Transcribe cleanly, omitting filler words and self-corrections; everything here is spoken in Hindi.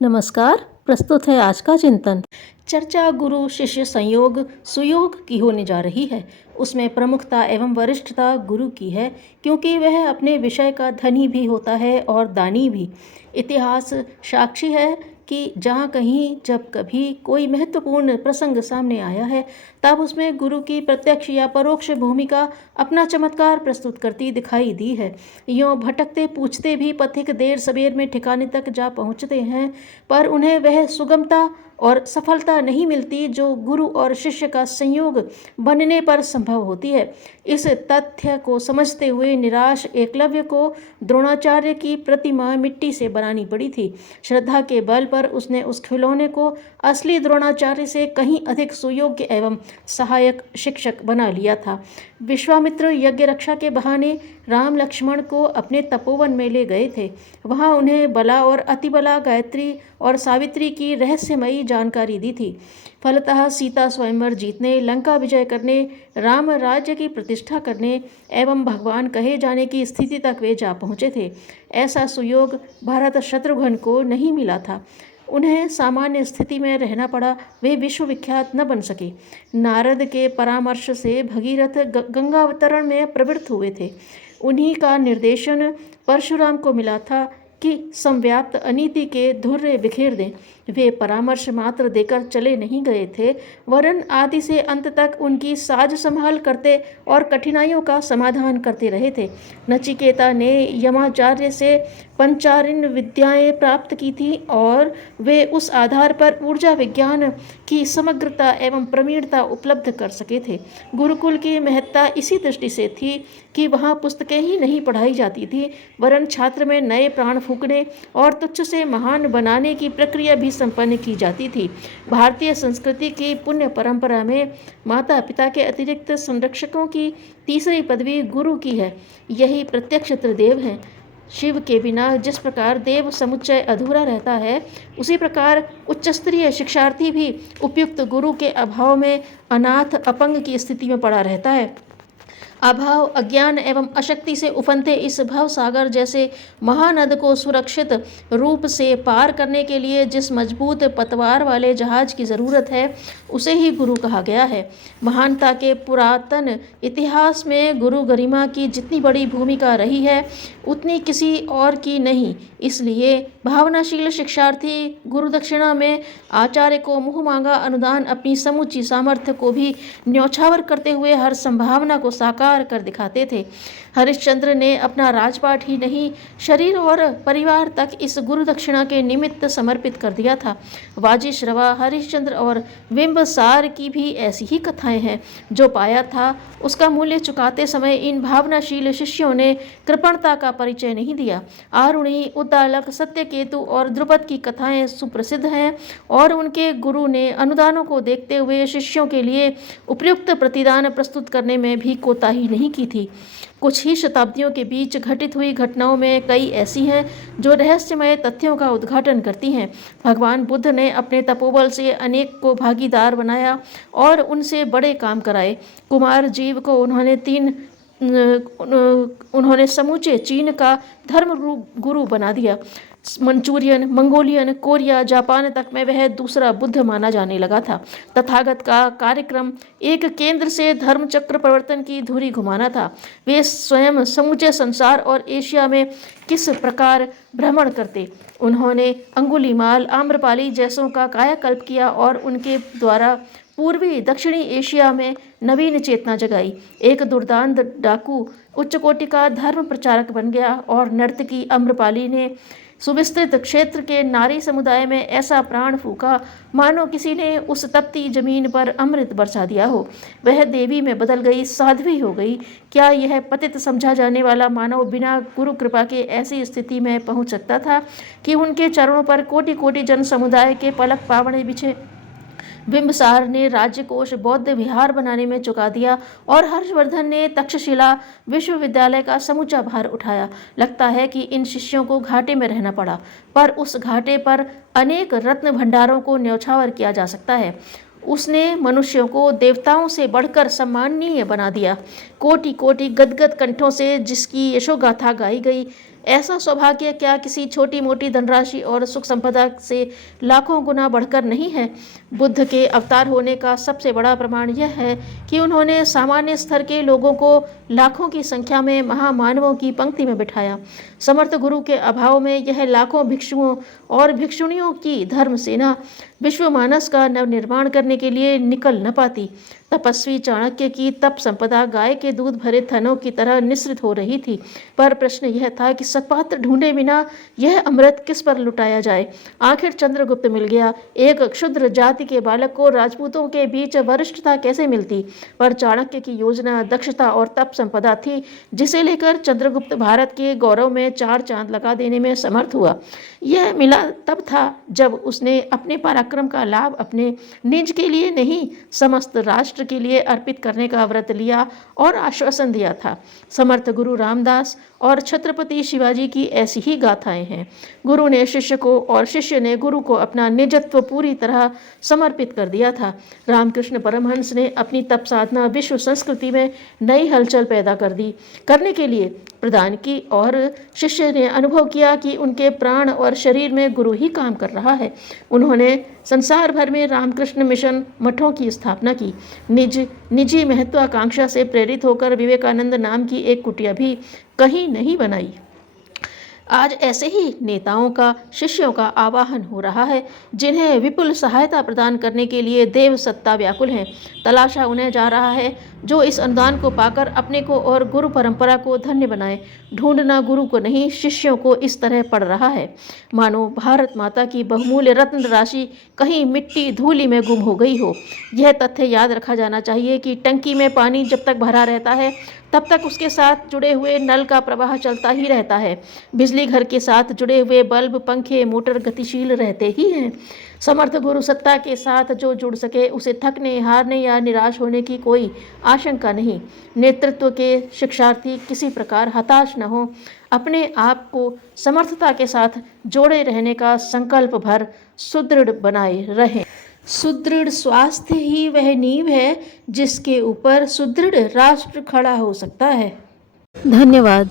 नमस्कार। प्रस्तुत है आज का चिंतन। चर्चा गुरु शिष्य संयोग सुयोग की होने जा रही है। उसमें प्रमुखता एवं वरिष्ठता गुरु की है, क्योंकि वह अपने विषय का धनी भी होता है और दानी भी। इतिहास साक्षी है कि जहाँ कहीं जब कभी कोई महत्वपूर्ण प्रसंग सामने आया है, तब उसमें गुरु की प्रत्यक्ष या परोक्ष भूमिका अपना चमत्कार प्रस्तुत करती दिखाई दी है। यों भटकते पूछते भी पथिक देर सबेर में ठिकाने तक जा पहुँचते हैं, पर उन्हें वह सुगमता और सफलता नहीं मिलती जो गुरु और शिष्य का संयोग बनने पर संभव होती है। इस तथ्य को समझते हुए निराश एकलव्य को द्रोणाचार्य की प्रतिमा मिट्टी से बनानी पड़ी थी। श्रद्धा के बल पर उसने उस खिलौने को असली द्रोणाचार्य से कहीं अधिक सुयोग्य एवं सहायक शिक्षक बना लिया था। विश्वामित्र यज्ञ रक्षा के बहाने राम लक्ष्मण को अपने तपोवन में ले गए थे। वहां उन्हें बला और अतिबला, गायत्री और सावित्री की रहस्यमयी जानकारी दी थी। फलतः सीता स्वयंवर जीतने, लंका विजय करने, राम राज्य की प्रतिष्ठा करने एवं भगवान कहे जाने की स्थिति तक वे जा पहुँचे थे। ऐसा सुयोग भरत शत्रुघ्न को नहीं मिला था। उन्हें सामान्य स्थिति में रहना पड़ा, वे विश्वविख्यात न बन सके। नारद के परामर्श से भगीरथ गंगावतरण में प्रवृत्त हुए थे। उन्हीं का निर्देशन परशुराम को मिला था कि संव्याप्त अनीति के धुर्रे बिखेर दें। वे परामर्श मात्र देकर चले नहीं गए थे, वरन आदि से अंत तक उनकी साज संभाल करते और कठिनाइयों का समाधान करते रहे थे। नचिकेता ने यमाचार्य से पंचारिण विद्याएं प्राप्त की थी और वे उस आधार पर ऊर्जा विज्ञान की समग्रता एवं प्रवीणता उपलब्ध कर सके थे। गुरुकुल की महत्ता इसी दृष्टि से थी कि वहाँ पुस्तकें ही नहीं पढ़ाई जाती थी, वरन छात्र में नए प्राण फूंकने और तुच्छ से महान बनाने की प्रक्रिया भी संपन्न की जाती थी। भारतीय संस्कृति की पुण्य परंपरा में माता पिता के अतिरिक्त संरक्षकों की तीसरी पदवी गुरु की है। यही प्रत्यक्ष त्रिदेव हैं। शिव के बिना जिस प्रकार देव समुच्चय अधूरा रहता है, उसी प्रकार उच्चस्तरीय शिक्षार्थी भी उपयुक्त गुरु के अभाव में अनाथ अपंग की स्थिति में पड़ा रहता है। अभाव, अज्ञान एवं अशक्ति से उफनते इस भव सागर जैसे महानद को सुरक्षित रूप से पार करने के लिए जिस मजबूत पतवार वाले जहाज की ज़रूरत है, उसे ही गुरु कहा गया है। महानता के पुरातन इतिहास में गुरु गरिमा की जितनी बड़ी भूमिका रही है, उतनी किसी और की नहीं। इसलिए भावनाशील शिक्षार्थी गुरु दक्षिणा में आचार्य को मुँह मांगा अनुदान अपनी समूची सामर्थ्य को भी न्यौछावर करते हुए हर संभावना को साकार कर दिखाते थे। हरिश्चंद्र ने अपना राजपाट ही नहीं, शरीर और परिवार तक इस गुरु दक्षिणा के निमित्त समर्पित कर दिया था। वाजीश्रवा, हरिश्चंद्र और बिंबसार की भी ऐसी ही कथाएं हैं। जो पाया था उसका मूल्य चुकाते समय इन भावनाशील शिष्यों ने कृपणता का परिचय नहीं दिया। आरुणि, उद्दालक, सत्यकेतु और द्रुपद की कथाएं सुप्रसिद्ध हैं और उनके गुरु ने अनुदानों को देखते हुए शिष्यों के लिए उपयुक्त प्रतिदान प्रस्तुत करने में भी कोताही नहीं की थी। कुछ ही शताब्दियों के बीच घटित हुई घटनाओं में कई ऐसी हैं जो रहस्यमय तथ्यों का उद्घाटन करती हैं। भगवान बुद्ध ने अपने तपोबल से अनेक को भागीदार बनाया और उनसे बड़े काम कराए। कुमार जीव को उन्होंने समूचे चीन का धर्म गुरु बना दिया। मंचूरियन, मंगोलियन, कोरिया, जापान तक में वह दूसरा बुद्ध माना जाने लगा था। तथागत का कार्यक्रम एक केंद्र से धर्म चक्र प्रवर्तन की धुरी घुमाना था। वे स्वयं समूचे संसार और एशिया में किस प्रकार भ्रमण करते। उन्होंने अंगुलीमाल, आम्रपाली जैसों का कायाकल्प किया और उनके द्वारा पूर्वी दक्षिणी एशिया में नवीन चेतना जगाई। एक दुर्दांत डाकू उच्च कोटि का धर्म प्रचारक बन गया और नर्तकी आम्रपाली ने सुविस्तृत क्षेत्र के नारी समुदाय में ऐसा प्राण फूका मानो किसी ने उस तपती जमीन पर अमृत बरसा दिया हो। वह देवी में बदल गई, साध्वी हो गई। क्या यह पतित समझा जाने वाला मानव बिना गुरु कृपा के ऐसी स्थिति में पहुंच सकता था कि उनके चरणों पर कोटि कोटि जन समुदाय के पलक पावने बिछे। बिंबसार ने राज्यकोष बौद्ध विहार बनाने में चुका दिया और हर्षवर्धन ने तक्षशिला विश्वविद्यालय का समूचा भार उठाया। लगता है कि इन शिष्यों को घाटे में रहना पड़ा, पर उस घाटे पर अनेक रत्न भंडारों को न्यौछावर किया जा सकता है। उसने मनुष्यों को देवताओं से बढ़कर सम्माननीय बना दिया। कोटि कोटि गदगद कंठों से जिसकी यशोगाथा गाई गई, ऐसा सौभाग्य क्या किसी छोटी मोटी धनराशि और सुख संपदा से लाखों गुना बढ़कर नहीं है? बुद्ध के अवतार होने का सबसे बड़ा प्रमाण यह है कि उन्होंने सामान्य स्तर के लोगों को लाखों की संख्या में महामानवों की पंक्ति में बिठाया। समर्थ गुरु के अभाव में यह लाखों भिक्षुओं और भिक्षुणियों की धर्म सेना विश्व मानस का नवनिर्माण करने के लिए निकल न पाती। तपस्वी चाणक्य की तप संपदा गाय के दूध भरे थनों की तरह निःसृत हो रही थी, पर प्रश्न यह था कि सत्पात्र ढूंढे बिना यह अमृत किस पर लुटाया जाए। आखिर चंद्रगुप्त मिल गया। एक क्षुद्र जाति के बालक को राजपूतों के बीच वरिष्ठता कैसे मिलती? पर चाणक्य की योजना, दक्षता और तप संपदा थी, जिसे लेकर चंद्रगुप्त भारत के गौरव में 4 चांद लगा देने में समर्थ हुआ। यह मिला तब था जब उसने अपने पराक्रम का लाभ अपने निज के लिए नहीं, समस्त राष्ट्र के लिए अर्पित करने का व्रत लिया और आश्वासन दिया था। समर्थ गुरु रामदास और छत्रपति शिवाजी की ऐसी ही गाथाएं हैं। गुरु ने शिष्य को और शिष्य ने गुरु को अपना निजत्व पूरी तरह समर्पित कर दिया था। रामकृष्ण परमहंस ने अपनी तप साधना विश्व संस्कृति में नई हलचल पैदा करने के लिए प्रदान की और शिष्य ने अनुभव किया कि उनके प्राण और शरीर में गुरु ही काम कर रहा है। उन्होंने संसार भर में रामकृष्ण मिशन मठों की स्थापना की। निजी महत्वाकांक्षा से प्रेरित होकर विवेकानंद नाम की एक कुटिया भी कहीं नहीं बनाई। आज ऐसे ही नेताओं का, शिष्यों का आवाहन हो रहा है, जिन्हें विपुल सहायता प्रदान करने के लिए देव सत्ता व्याकुल हैं। तलाशा उन्हें जा रहा है जो इस अनुदान को पाकर अपने को और गुरु परंपरा को धन्य बनाए। ढूंढना गुरु को नहीं, शिष्यों को इस तरह पड़ रहा है मानो भारत माता की बहुमूल्य रत्न राशि कहीं मिट्टी धूलि में गुम हो गई हो। यह तथ्य याद रखा जाना चाहिए कि टंकी में पानी जब तक भरा रहता है तब तक उसके साथ जुड़े हुए नल का प्रवाह चलता ही रहता है। बिजली घर के साथ जुड़े हुए बल्ब, पंखे, मोटर गतिशील रहते ही हैं। समर्थ गुरु सत्ता के साथ जो जुड़ सके उसे थकने, हारने या निराश होने की कोई आशंका नहीं। नेतृत्व के शिक्षार्थी किसी प्रकार हताश न हो, अपने आप को समर्थता के साथ जोड़े रहने का संकल्प भर सुदृढ़ बनाए रहें। सुदृढ़ स्वास्थ्य ही वह नींव है जिसके ऊपर सुदृढ़ राष्ट्र खड़ा हो सकता है। धन्यवाद।